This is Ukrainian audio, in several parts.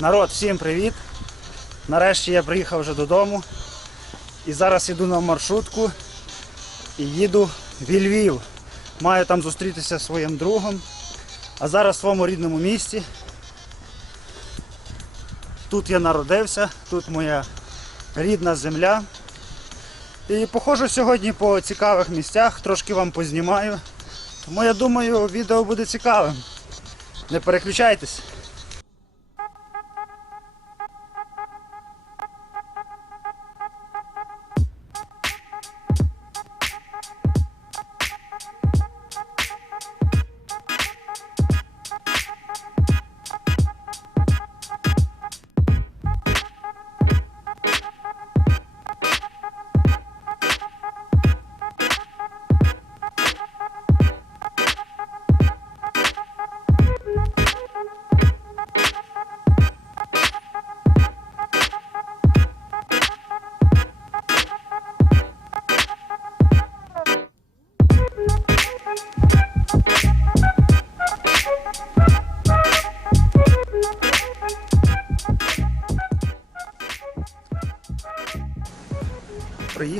Народ, всім привіт! Нарешті я приїхав вже додому. І зараз йду на маршрутку і їду в Львів. Маю там зустрітися зі своїм другом. А зараз в своєму рідному місті. Тут я народився, тут моя рідна земля. І походжу сьогодні по цікавих місцях, трошки вам познімаю. Тому я думаю, відео буде цікавим. Не переключайтесь.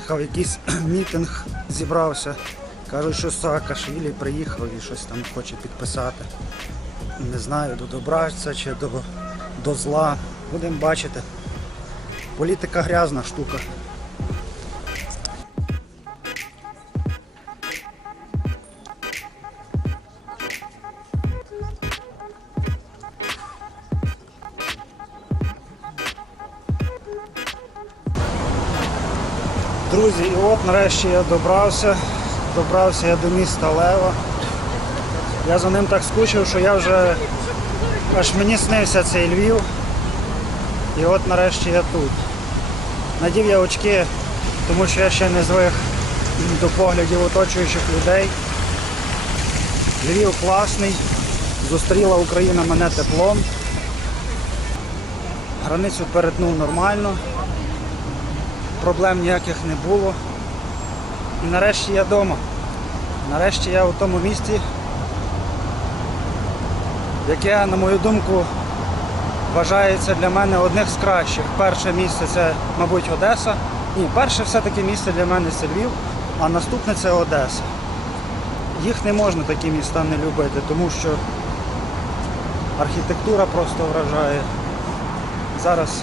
Приїхав якийсь мітинг, зібрався. Кажуть, що Саакашвілі приїхав і щось там хоче підписати. Не знаю, до добра це чи до, до зла. Будемо бачити. Політика грязна штука. Друзі, і от нарешті я добрався. Добрався я до міста Лева. Я за ним так скучив, що я вже аж мені снився цей Львів. І от нарешті я тут. Надів я очки, тому що я ще не звик до поглядів оточуючих людей. Львів класний. Зустріла Україна мене теплом. Границю перетнув нормально проблем ніяких не було. І нарешті я вдома. Нарешті я у тому місті, яке, на мою думку, вважається для мене одних з кращих. Перше місце це, мабуть, Одеса. Ні, перше все-таки місце для мене це Львів, а наступне це Одеса. Їх не можна такі міста не любити, тому що архітектура просто вражає. Зараз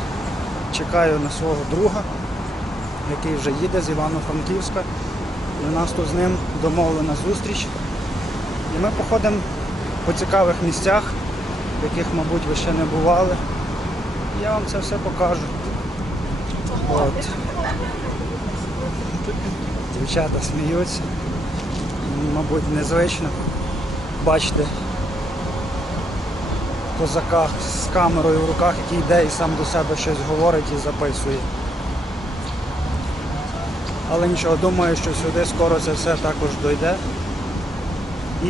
чекаю на свого друга який вже їде з Івано-Франківська. І у нас тут з ним домовлена зустріч. І ми походимо по цікавих місцях, в яких, мабуть, ви ще не бували. Я вам це все покажу. От. Дівчата сміються. Мабуть, незвично бачите козака з камерою в руках, який йде і сам до себе щось говорить і записує. Але нічого, думаю, що сюди скоро це все також дойде. І,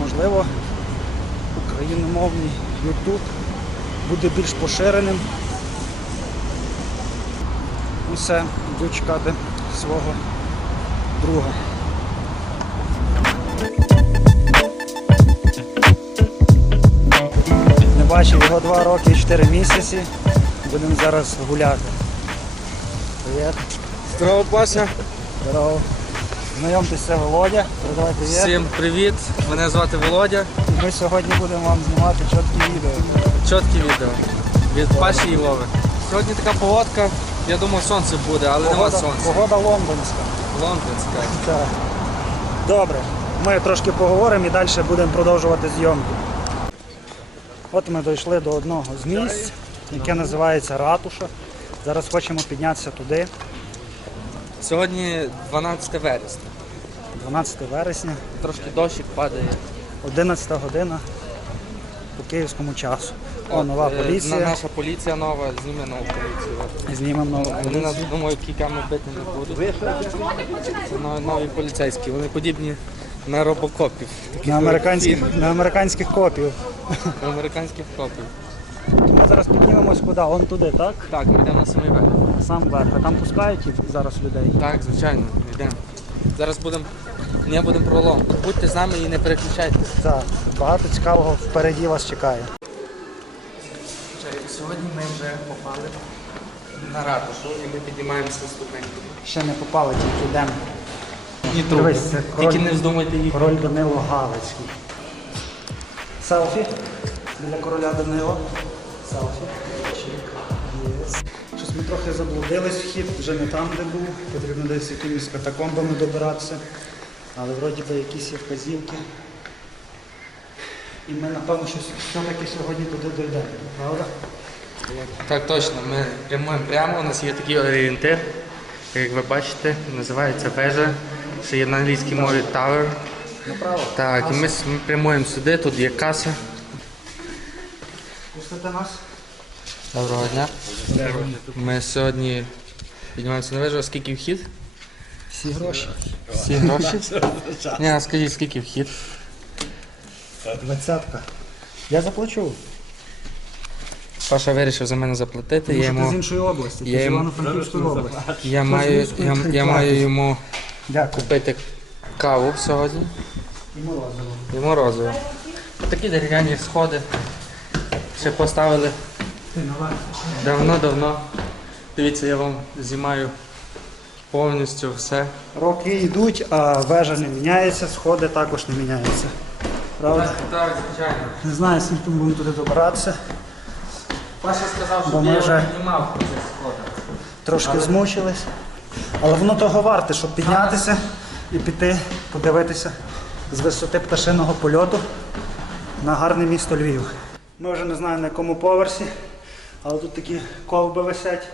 можливо, україномовний YouTube буде більш поширеним. І все, йду чекати свого друга. Не бачив його два роки і чотири місяці. Будемо зараз гуляти. Привіт. Здорово, Паша. Здорово. Знайомтесь, це Володя. Передавай привіт. Всім привіт. Мене звати Володя. І Ми сьогодні будемо вам знімати чіткі відео. Чіткі відео від Паші і Вови. Сьогодні така погодка. Я думав, сонце буде, але нема Погода, сонця. погода лондонська. Лондонська. Так. Добре. Ми трошки поговоримо і далі будемо продовжувати зйомку. От ми дійшли до одного з місць, яке називається Ратуша. Зараз хочемо піднятися туди, Сьогодні 12 вересня. 12 вересня, Трошки дощик падає. 11 година по київському часу. О, нова е, поліція. Наша поліція нова, зніме нову поліцію. Знімемо нову Вони нас поліцію. думаю, кіками бити не будуть. Це нові, нові поліцейські. Вони подібні на робокопів. Таких На американських, на американських копів. На американських копів. Зараз піднімемось куди? Вон туди, так? Так, ми йдемо на самий верх. Сам верх. А там пускають зараз людей. Так, звичайно, йдемо. Зараз будемо не будемо пролом. Будьте з нами і не переключайтесь. Так, багато цікавого впереді вас чекає. Сьогодні ми вже попали на ратушу і ми піднімаємося ступеньками. Ще не попали, тільки йдемо. І Дивись, це Тільки король. не вздумайте їх. Король Данило Галицький. Селфі біля короля Данила. Селфі. Єс. Щось ми трохи заблудились вхід, вже не там, де був. Потрібно десь якимись катакомбами добиратися. Але вроді би якісь є вказівки. І ми, напевно, щось все-таки сьогодні туди дійдемо, правда? Так точно, ми прямуємо прямо. У нас є такий орієнтир. Як ви бачите, називається вежа. Це є на англійській мові Tower. Направо. Так, і ми, ми прямуємо сюди, тут є каса. Пустите нас? Доброго дня. Ми сьогодні піднімаємося на вежу, а скільки вхід? Всі гроші. Всі гроші? Ні, а скажіть, скільки вхід? Двадцятка. Я заплачу. Паша вирішив за мене заплатити. Тому Я що ти з йому, іншої області, ти я з йому- Івано-Франківської області. я маю, я, я маю йому Дякую. купити каву сьогодні І морозиво. і морозиво. Такі дерев'яні сходи. Ще поставили давно-давно. Дивіться, я вам знімаю повністю все. Роки йдуть, а вежа не міняється, сходи також не міняються. Правда? Так, звичайно. Не знаю, скільки ми будемо туди добиратися. Паша сказав, Бо що ми я вже- піднімав по цих сходах. Трошки змучились. Але воно того варте, щоб піднятися і піти подивитися з висоти пташиного польоту на гарне місто Львів. Ми вже не знаємо на якому поверсі, але тут такі колби висять,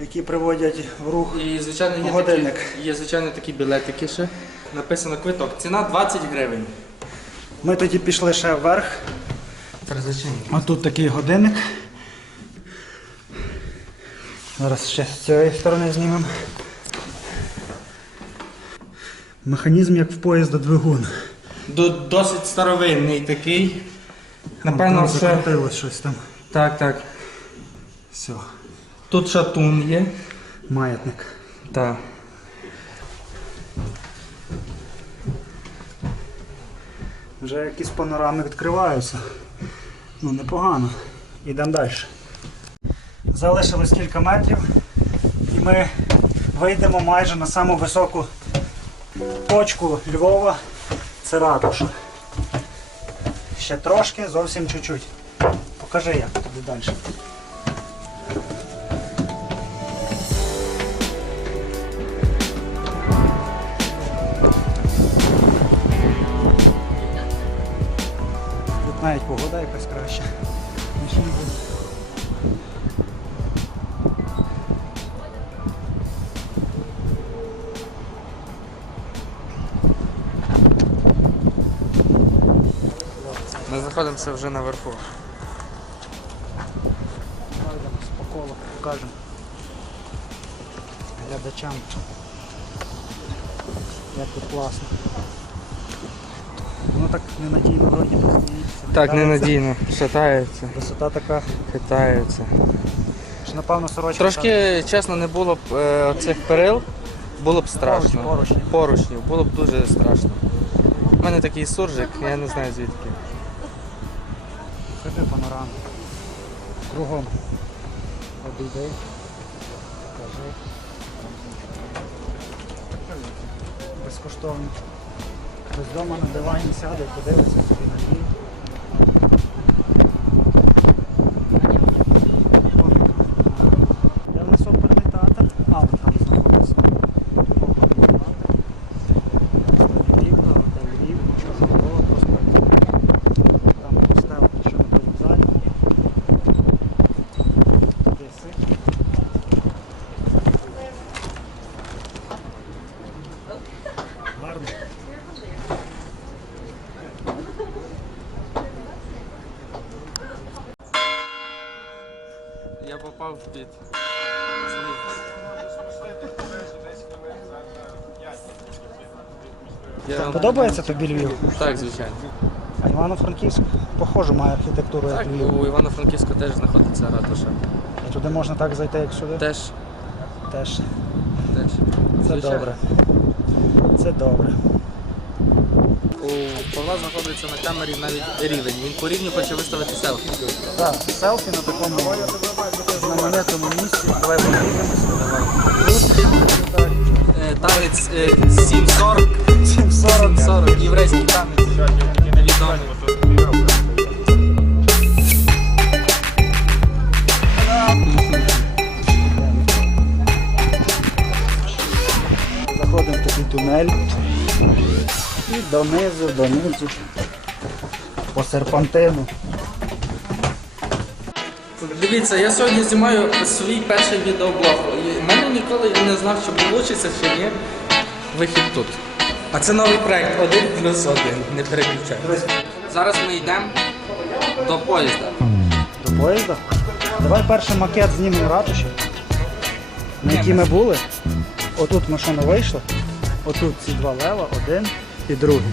які приводять в рух. І звичайно є Годинник. такі, є звичайно такі білетики ще. Написано квиток. Ціна 20 гривень. Ми тоді пішли ще вверх. А тут такий годинник. Зараз ще з цієї сторони знімемо. Механізм як в поїзда двигун. До, досить старовинний такий. Напевно, Там що. закрутилось щось там. Так, так. Все. Тут шатун є. Маятник. Так. Вже якісь панорами відкриваються. Ну, непогано. Йдемо далі. Залишилось кілька метрів і ми вийдемо майже на саму високу точку Львова. Це ратуша. Ще трошки, зовсім чуть-чуть. Покажи як туди далі. Знаходимося вже наверху. Пройдемось по колу, покажемо глядачам, як тут класно. Воно так ненадійно вроді би стоїть. Так, ненадійно. Шатається, Висота така, хитається. що напевно сорочка. Трошки, чесно, не було б е, оцих перил, було б страшно. поручнів. Поручнів, було б дуже страшно. У мене такий суржик, я не знаю звідки. Кругом. Обійди. Покажи. Безкоштовно. Хтось вдома на дивані сяде і собі на Львів. Де в нас оперний театр? А, от там знаходиться. Оперний театр. Вікна, та Львів, Чорнобило, проспект. Там костел, що на тому залі. Туди-си. Гарно. Я попав в під. Я... Подобається тобі Львів? Так, звичайно. А Івано-Франківськ похоже має архітектуру як Так, Львів. у Івано-Франківську теж знаходиться ратуша. І туди можна так зайти, як сюди? Теж, Теж. теж. Це Звичайно. добре. Це добре. у Павла знаходиться на камері навіть рівень. Він по рівню хоче виставити селфі. Так, селфі на такому знаменитому місці. Давай Е, Танець е, 740 740. 40 єврейський танець. Невідомий. Заходимо в такий тунель. І донизу, донизу. По серпантину. Дивіться, я сьогодні знімаю свій перший відеоблог. І мене ніколи не знав, чи вийде, чи ні. Вихід тут. А це новий проект один плюс один. Не переключай. Зараз ми йдемо до поїзда. До поїзда. Давай перший макет знімемо ратуші, на якій ми були. Отут не вийшли. Отут ці два лева, один і другий.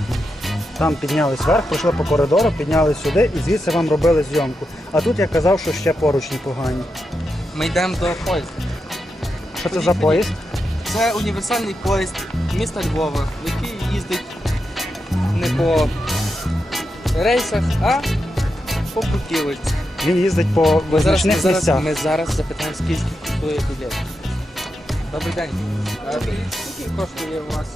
Там піднялись вверх, пройшли по коридору, піднялись сюди і звідси вам робили зйомку. А тут я казав, що ще поручні погані. Ми йдемо до поїзда. Що це за поїзд? Це універсальний поїзд міста Львова, який їздить не по рейсах, а по путівочці. Він їздить по Ми визначних зараз, місцях. ми зараз запитаємо, скільки коштує білет. Добрий день. А скільки коштує у вас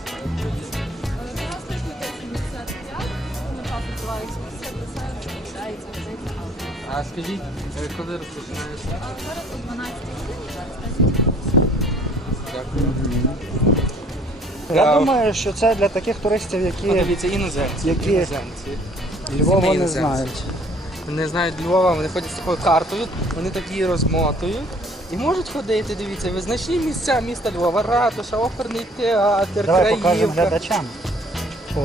А скажіть, е, коли розпочинається? Дякую. Я А, думаю, що це для таких туристів, які Подивіться, іноземці. які іноземці. Львова не іноземці. знають. Вони знають Львова, вони ходять з такою картою, вони так її розмотують і можуть ходити, дивіться, визначні місця міста Львова, ратуша, оперний театр, Давай покажемо краївка. глядачам.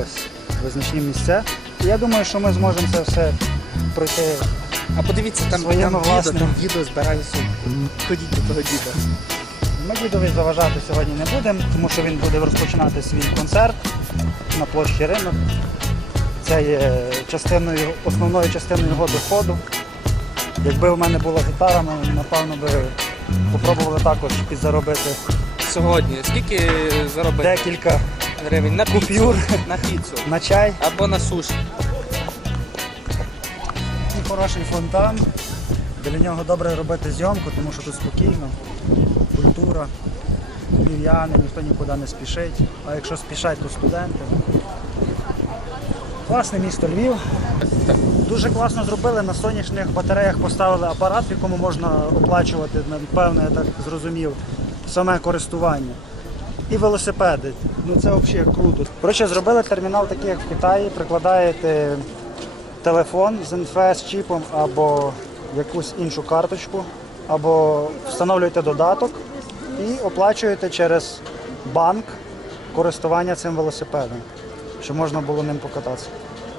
Ось визначні місця. І я думаю, що ми зможемо це все пройти. А подивіться, там, Своїми там дідо, там дідо збирає сумку. Ходіть до того діда. Ми дідові заважати сьогодні не будемо, тому що він буде розпочинати свій концерт на площі ринок. Це є частиною, основною частиною його доходу. Якби в мене була гітара, ми, напевно би попробували також підзаробити Сьогодні скільки заробити декілька гривень на піцу? купюр. На піцу. на чай. Або на суші. Хороший фонтан. Біля нього добре робити зйомку, тому що тут спокійно, культура, львів'яни, ніхто нікуди не спішить. А якщо спішать, то студенти. Класне місто Львів. Дуже класно зробили. На сонячних батареях поставили апарат, в якому можна оплачувати, напевно, я так зрозумів, саме користування. І велосипеди. Ну це взагалі круто. Коротше, зробили термінал такий, як в Китаї, прикладаєте телефон з НФС чіпом або якусь іншу карточку, або встановлюєте додаток і оплачуєте через банк користування цим велосипедом, щоб можна було ним покататися.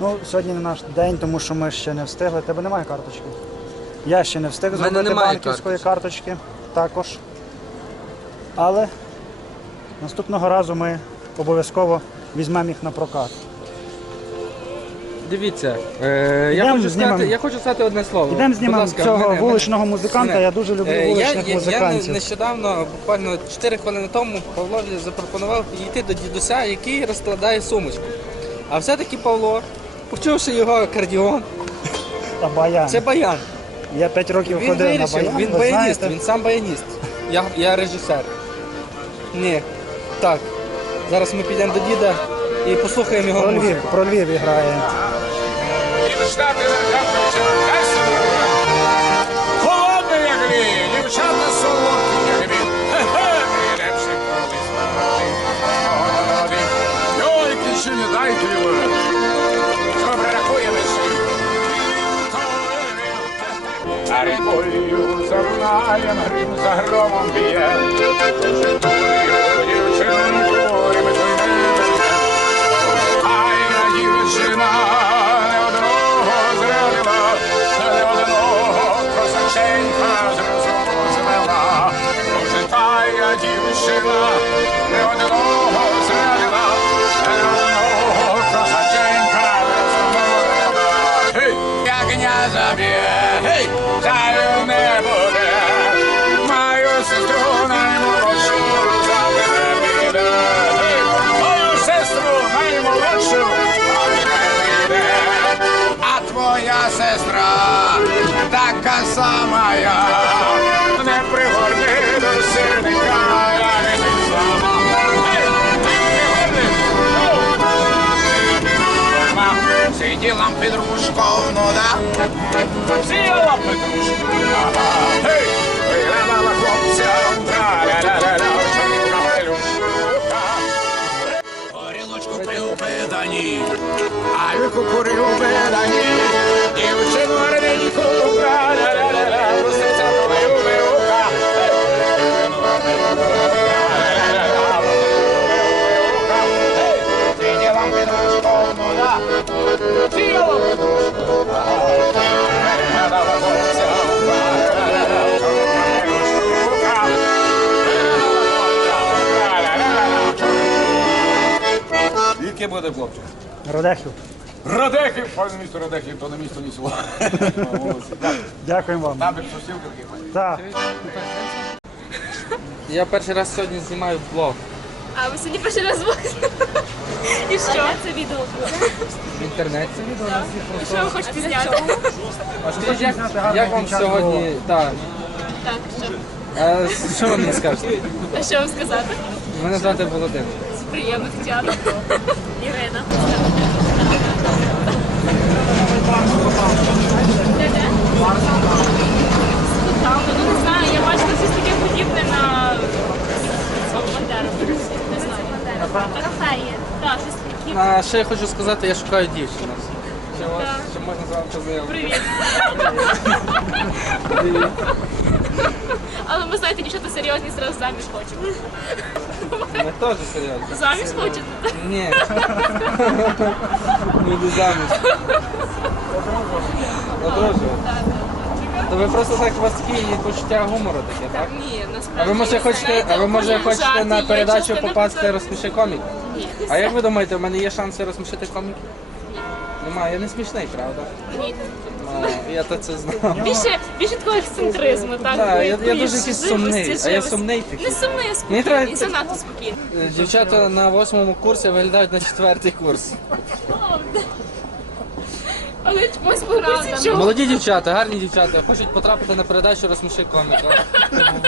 Ну, сьогодні не наш день, тому що ми ще не встигли. Тебе немає карточки? Я ще не встиг зробити банківської карточки також. Але наступного разу ми обов'язково візьмемо їх на прокат. Дивіться, е, я, Ідем хочу сказати, я хочу сказати одне слово. Ідемо Будь знімемо ласка, цього мене- вуличного музиканта. мене. Я дуже люблю Е, вуличних я, я, музикантів. Я нещодавно, буквально 4 хвилини тому, Павлові запропонував підійти до дідуся, який розкладає сумочку. А все-таки Павло, почувши його акордіон, Та баян. це баян. Я 5 років Він ходив на вирішив, баян. він ви баяніст, знаєте. він сам баяніст. Я, я режисер. Ні. Так. Зараз ми підемо до діда і послухаємо його Про Львів, про Львів грає. Холодний як лід, дівчата солодкі як він. Лепше колись. Йойки, чи не дайте його. Що бракує лише. А рікою завнаєм грім за громом б'є. Житую я князя б'є, гей, заю не Петрушко, ага. Гей, виглядала хлопця, пелюшка. Горілочку пив педані, а люку курив педані, дівчину гарненьку, тра-ля-ля-ля-ля, Радехів. Радехів, пане місто Радехів, то не місто, ні село. Дякуємо вам. Там як сусівка такий. Так. Я перший раз сьогодні знімаю блог А ви сьогодні перший раз бачите? І що? Це відео в інтернеті. І що ви хочете зняти? А скажіть, як, як вам сьогодні? Так. Так, що? А що ви мені скажете? А що вам сказати? Мене звати Володимир. Приємно, Тетяна. Ірина. Де-де? Ну не знаю, я бачила щось таке подібне на Бандеру. Не знаю. Кафе є. Так, щось таке. А ще я хочу сказати, я шукаю дівчину. Чи, вас- Так. чи можна з вами познайомитися? Привіт. Але ми знаєте, дівчата серйозні зразу заміж хочемо. Ми теж серйозно. Заміж хочете? Ні. Ми не заміж. Одружувати. То ви просто так у вас такі почуття гумору таке, так? Ні, А насправді. ви може хочете, а ви може хочете на передачу попасти поза- розсміши комік? Ні. А як ви думаєте, в мене є шанси розсмішити коміків? Немає, я не смішний, правда? Ні. А, я то це знав. Більше, більше такого ексцентризму, так? Так, я- я якоїсь дуже якийсь живості, сумний, а я живості. сумний такий. Не сумний, а Мені треба- спокійний, занадто спокійний. Е, Дівчата на восьмому курсі виглядають на четвертий курс. Але курсі чого? Молоді дівчата, гарні дівчата, хочуть потрапити на передачу розсміши коміка.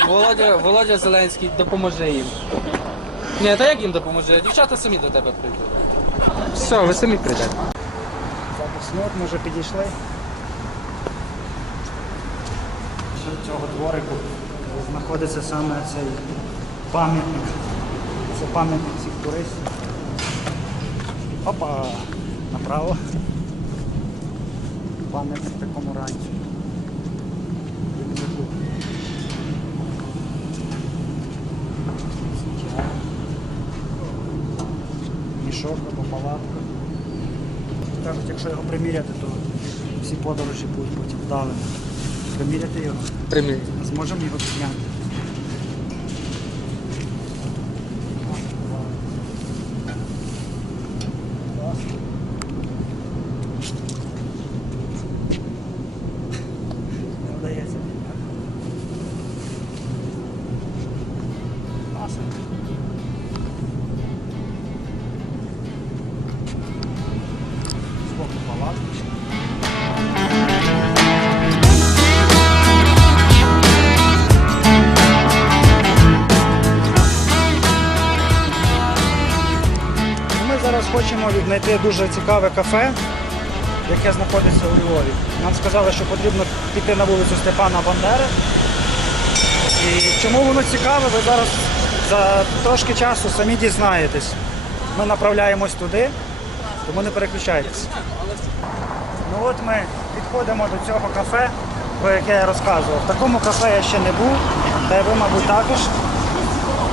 Володя, Володя Зеленський допоможе їм. Ні, та як їм допоможе? Дівчата самі до тебе прийдуть. Все, ви самі прийдете. Ну от ми вже підійшли. До цього дворику знаходиться саме цей пам'ятник. Це пам'ятник цих туристів. Опа! Направо. Пам'ятник такому ранці. Мішок або палатка. Кажуть, якщо його приміряти, то всі подорожі будуть потім вдалими. Приміряти його, Приміть. зможемо його підняти. Віднайти дуже цікаве кафе, яке знаходиться у Львові. Нам сказали, що потрібно піти на вулицю Степана Бандери. І чому воно цікаве, ви зараз за трошки часу самі дізнаєтесь. Ми направляємось туди, тому не переключайтесь. Ну от ми підходимо до цього кафе, про яке я розказував. В такому кафе я ще не був, та й ви, мабуть, також.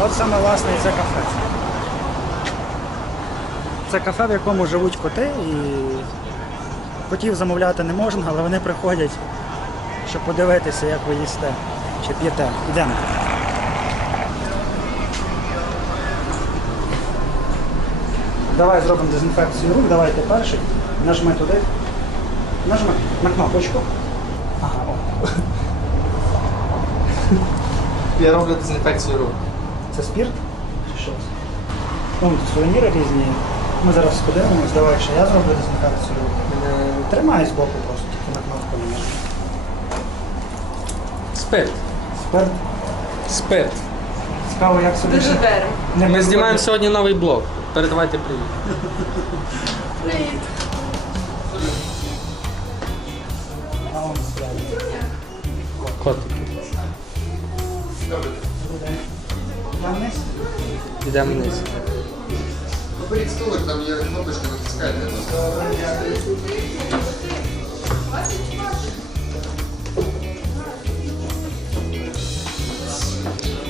От саме власне це кафе. Це кафе, в якому живуть коти і котів замовляти не можна, але вони приходять, щоб подивитися, як ви їсте чи п'єте. Йдемо. Давай зробимо дезінфекцію рук, давайте перший. Нажми туди. Нажми на кнопочку. Ага, о. Я роблю дезінфекцію рук. Це спірт? Чи що? Ну, сувеніри різні. Ми зараз подивимось, давай ще я зроблю дезінфекцію Тримай збоку просто, тільки на кнопку не можна. Спирт. Тепер Спирт. цікаво, як собі. ще не Ми знімаємо сьогодні новий блог. Передавайте привіт. Привіт. А, он справді. Котики. Там вниз? Йдемо вниз. Беріть столик, там є кнопочка, натискайте.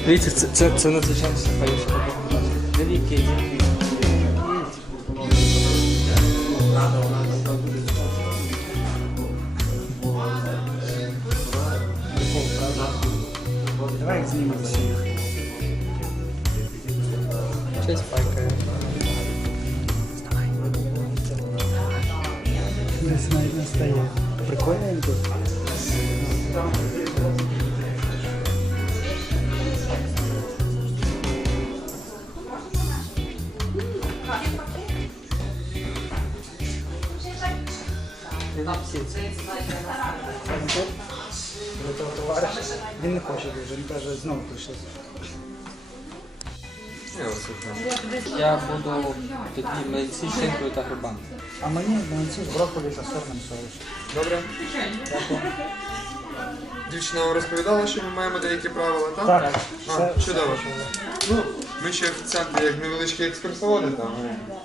Дивіться, це, це, це надзвичайно симпатично. Дивіться, Він не хоче дуже, він каже, знову прийшов. Я буду тоді млинці з шинкою та грибами. А мені млинці з брокколі та сорним соусом. Добре. Дякую. Дівчина вам розповідала, що ми маємо деякі правила, так? Так, А, чудово. Ну, ми ще офіціанти, як невеличкі екскурсоводи там,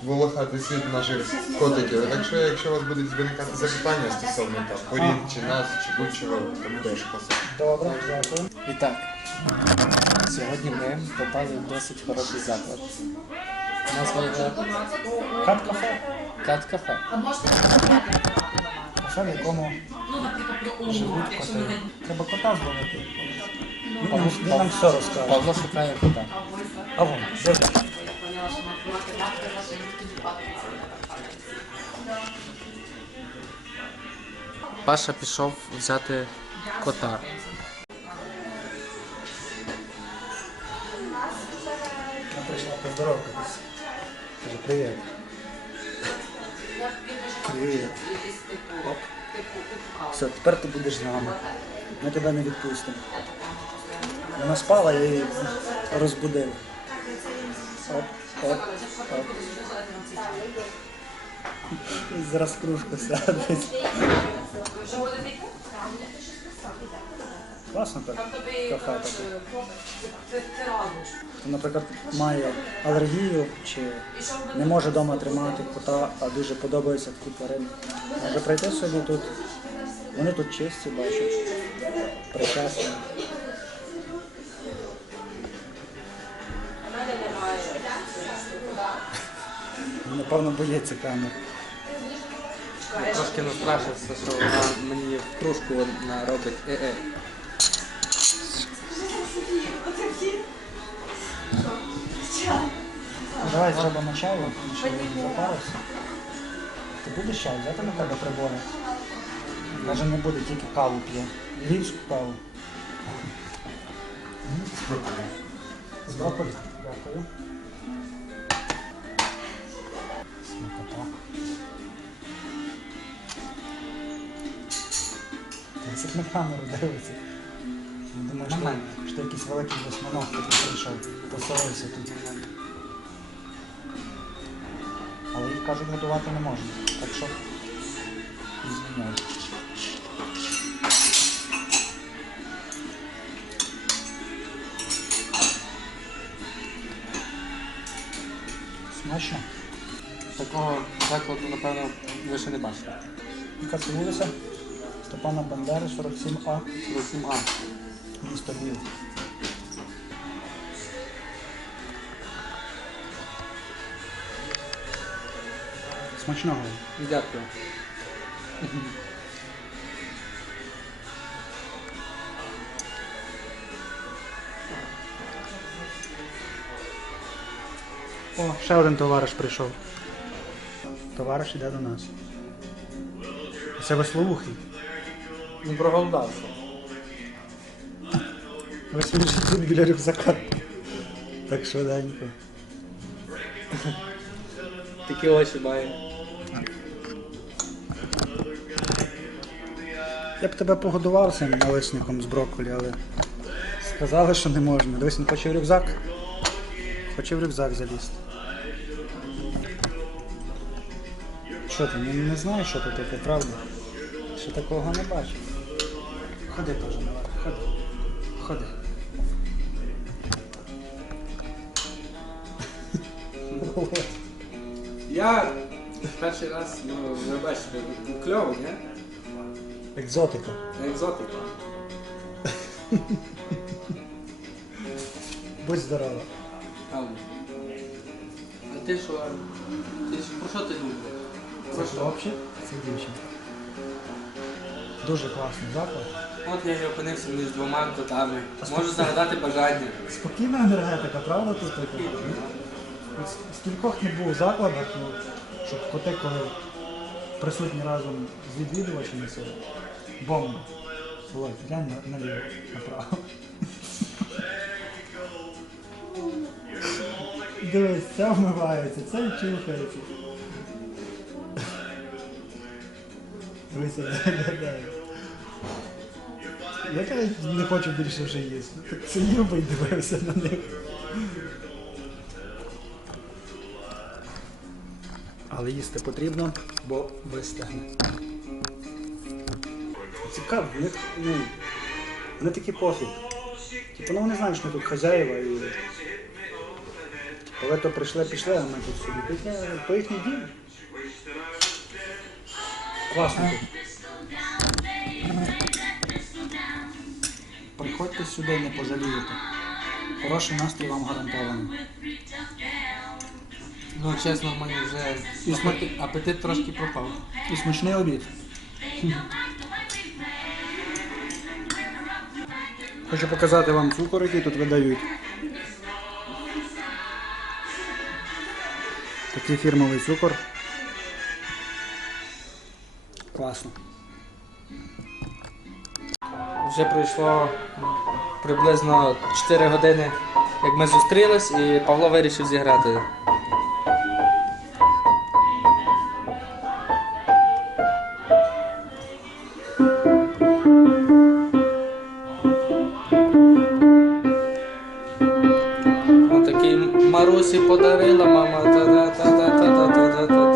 волохати світ наших котиків. Так що, якщо у вас будуть виникати запитання стосовно там порід, чи нас, чи будь-чого, то ми теж посадимо. Добре, дякую. І так, сьогодні ми попали в досить хороший заклад. Назва його Кат кафе. Кат Кафе. Кафе, в якому живуть коти. Треба кота зловити. Він він нам все розкаже. Павло шукає кота. А вон, де? Паша пішов взяти кота. Вона прийшла поздоровкатись. Каже, привіт. Привіт. Все, тепер ти будеш з нами. Ми тебе не відпустимо. Вона спала, я її. Оп, оп, оп. І зараз кружку сядуть. Класно так. Кафе таке. Хто, наприклад, має алергію чи не може вдома тримати кота, а дуже подобається такі тварини. Може прийти собі тут. Вони тут чисті, бачу. Прекрасно. Напевно, боїться камери. Я трошки настрашився, що вона мені в кружку вона робить е-е. Давай зробимо чаю, тому що він запарився. Ти будеш чай? Взяти на тебе прибори? Каже, не буде, тільки каву п'є. Львівську каву. З брокколі. Дякую. Смакота. Десять на камеру дивиться. Думаю, що, що якийсь великий восьминог тут прийшов, поселився тут. Але їх кажуть, готувати не можна. Так що звільняй. Напевно, ви ще не бачили. Яка це вулиця? Степана Бандери, 47А, 47А. місто Львів. Смачного. Дякую. О, ще один товариш прийшов. Товариш іде до нас. Це веслоухий. Не проголодався. Ось він тут біля рюкзака. Так швиденько. Такі очі має. Я б тебе погодував цим налисником з брокколі, але сказали, що не можна. Дивись, він хоче в рюкзак. Хоче в рюкзак залізти. Що ти, не, не знаєш, що тут таке, правда? Ще такого не бачив. Ходи теж наверх, ходи. Ходи. Я перший раз, ну, ви бачите, кльово, ні? Екзотика. Екзотика. Будь здорова. А ти що? Ти ж про що ти любиш? Що? Хлопчик, це дівчинка. Дуже класний заклад. От я і опинився між двома котами. Можу загадати бажання. Спокійна енергетика, правда тут така? От Скількох не був закладах, ну, щоб коти, коли присутні разом з відвідувачами, це бомба. Володь, глянь на- наліво, направо. Дивись, це вмивається, це чухається. Дивись. Я кажу, не хочу більше вже їсти. Так сидів би і дивився на них. Але їсти потрібно, бо вистигне. Цікаво, в ну, вони такі пофіг. Типу, ну вони знають, що ми тут хазяїва і. Ви то прийшли, пішли, а ми тут собі. То їхній дім. Класно тут. Приходьте сюди, не пожалієте. Хороший настрій вам гарантований. Ну, чесно, в мене вже І смак- апетит, апетит трошки пропав. І смачний обід. Хочу показати вам цукор, який тут видають. Такий фірмовий цукор. Класно. Вже пройшло приблизно 4 години, як ми зустрілись, і Павло вирішив зіграти. Отакий Марусі подарила мама. Та-та-та-та-та-та-та-та-та, Марусі.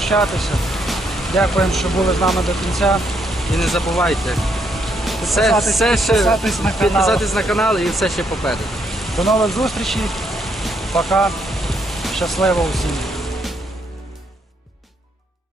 Прощатися. Дякуємо, що були з нами до кінця. І не забувайте. Все, Підписатись- все ще, підписатись на канал. підписатись на канал і все ще попереду. До нових зустрічей. Пока. Щасливо усім.